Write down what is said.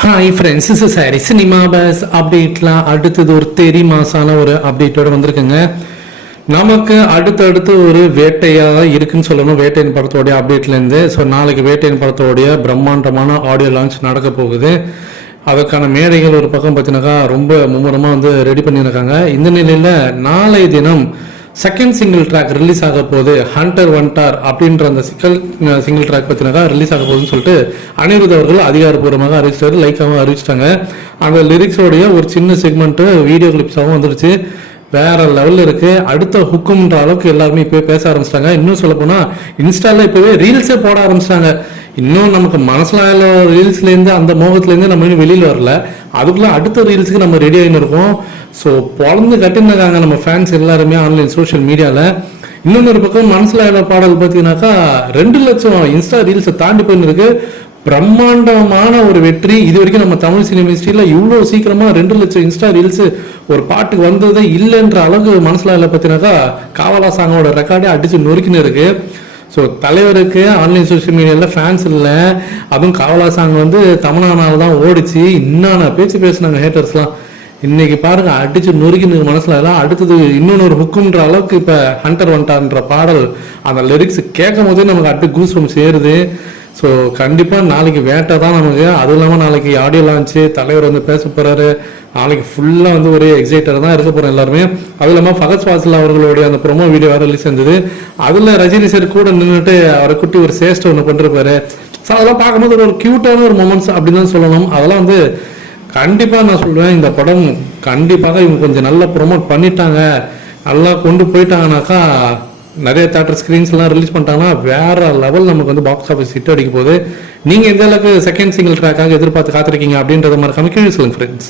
Hi friends is sorry cinema buzz அப்டேட்லாம் அடுத்தது ஒரு தெரி மாசான ஒரு அப்டேட்டோட வந்திருக்குங்க. நமக்கு அடுத்தடுத்து ஒரு வேட்டையாக இருக்குன்னு சொல்லணும். வேட்டையின் படத்தோடைய அப்டேட்லேருந்து ஸோ நாளைக்கு வேட்டையின் படத்தோடைய பிரம்மாண்டமான ஆடியோ லான்ச் நடக்க போகுது. அதற்கான மேடைகள் ஒரு பக்கம் பார்த்தீங்கன்னாக்கா ரொம்ப மும்முரமாக வந்து ரெடி பண்ணியிருக்காங்க. இந்த நிலையில் நாளை தினம் செகண்ட் சிங்கிள் ட்ராக் ரிலீஸ் ஆக போகுது. ஹண்டர் ஒன்டார் அப்படின்ற அந்த சிக்கல் சிங்கிள் ட்ராக் பார்த்தீங்கன்னா ரிலீஸ் ஆக போகுதுன்னு சொல்லிட்டு அனிருத் அவர்கள் அதிகாரப்பூர்வமாக அறிவிச்சிட்டாரு லைக்காகவும் அறிவிச்சிட்டாங்க. அந்த லிரிக்ஸோடைய ஒரு சின்ன செக்மெண்ட்டு வீடியோ கிளிப்ஸாகவும் வந்துருச்சு. வேற லெவலில் இருக்கு. அடுத்த ஹுக்கும்ன்ற அளவுக்கு எல்லாருமே இப்போ பேச ஆரம்பிச்சிட்டாங்க. இன்னும் சொல்ல போனால் இன்ஸ்டால இப்போவே ரீல்ஸே போட ஆரம்பிச்சிட்டாங்க. இன்னும் நமக்கு மனசில் ரீல்ஸ்லேருந்து அந்த மோகத்துலேருந்து நம்ம இன்னும் வெளியில் வரல. அதுக்குள்ள அடுத்த ரீல்ஸுக்கு நம்ம ரெடி ஆகின்னு இருக்கோம். ஸோ பொழந்து கட்டின்னு நம்ம ஃபேன்ஸ் எல்லாருமே ஆன்லைன் சோஷியல் மீடியாவில் இன்னொரு பக்கம் மனசில் மனசுல பாடல் பார்த்தீங்கன்னாக்கா ரெண்டு லட்சம் இன்ஸ்டா ரீல்ஸை தாண்டி போயின்னு இருக்கு. பிரம்மாண்டமான ஒரு வெற்றி. இது வரைக்கும் நம்ம தமிழ் சினிமா ஹிஸ்டரியில இவ்வளோ சீக்கிரமாக ரெண்டு லட்சம் இன்ஸ்டா ரீல்ஸு ஒரு பாட்டுக்கு வந்ததே இல்லைன்ற அளவுக்கு மனசில் இல்லை பார்த்தீங்கன்னாக்கா காவலா சாங்கோட ரெக்கார்டே அடிச்சு நொறுக்கின்னு இருக்கு. ஸோ தலைவருக்கு ஆன்லைன் சோஷியல் மீடியாவில் ஃபேன்ஸ் இல்லை. அதுவும் காவலா சாங் வந்து தமிழ்நாடு தான் ஓடிச்சு. இன்னான பேச்சு பேசினாங்க ஹேட்டர்ஸ்லாம் இன்னைக்கு பாருங்க அடிச்சு நொறுக்கினு மனசுல எல்லாம். அடுத்தது இன்னொன்று ஒரு ஹுக்குன்ற அளவுக்கு இப்போ ஹண்டர் வந்துட்டான்ற பாடல். அந்த லிரிக்ஸ் கேட்கும் போதே நமக்கு அடுத்து கூஸ் ரூம் சேருது ஸோ கண்டிப்பாக நாளைக்கு வேட்டை தான் நமக்கு. அதுவும் இல்லாமல் நாளைக்கு ஆடியோ லான்ச்சு தலைவர் வந்து பேச போகிறாரு நாளைக்கு ஃபுல்லாக வந்து ஒரே எக்ஸைட்டர் தான் இருக்க போகிறோம் எல்லாருமே. அதுவும் இல்லாமல் ஃபகத் வாசல் அவர்களுடைய அந்த ப்ரொமோ வீடியோ வேறு ரிலீஸ் இருந்தது. அதில் ரஜினி சார் கூட நின்றுட்டு அவரை குட்டி ஒரு சேஷ்ட ஒன்று பண்ணிருப்பாரு. ஸோ அதெல்லாம் பார்க்கும்போது ஒரு க்யூட்டான ஒரு மொமெண்ட்ஸ் அப்படின்னு தான் சொல்லணும். அதெல்லாம் வந்து கண்டிப்பாக நான் சொல்கிறேன் இந்த படம் கண்டிப்பாக இவங்க கொஞ்சம் நல்லா ப்ரொமோட் பண்ணிட்டாங்க. நல்லா கொண்டு போயிட்டாங்கனாக்கா நிறைய தேட்டர் ஸ்க்ரீன்ஸ்லாம் ரிலீஸ் பண்ணிட்டாங்கன்னா வேற லெவல் நமக்கு வந்து பாக்ஸ் ஆஃபீஸ் ஹிட் அடிக்க போகுது. நீங்க எந்த அளவுக்கு செகண்ட் சிங்கிள் ட்ராக்காக எதிர்பார்த்து காத்திருக்கீங்க அப்படின்றத மாதிரி கமிக்கவே சொல்லுங்கள் ஃப்ரெண்ட்ஸ்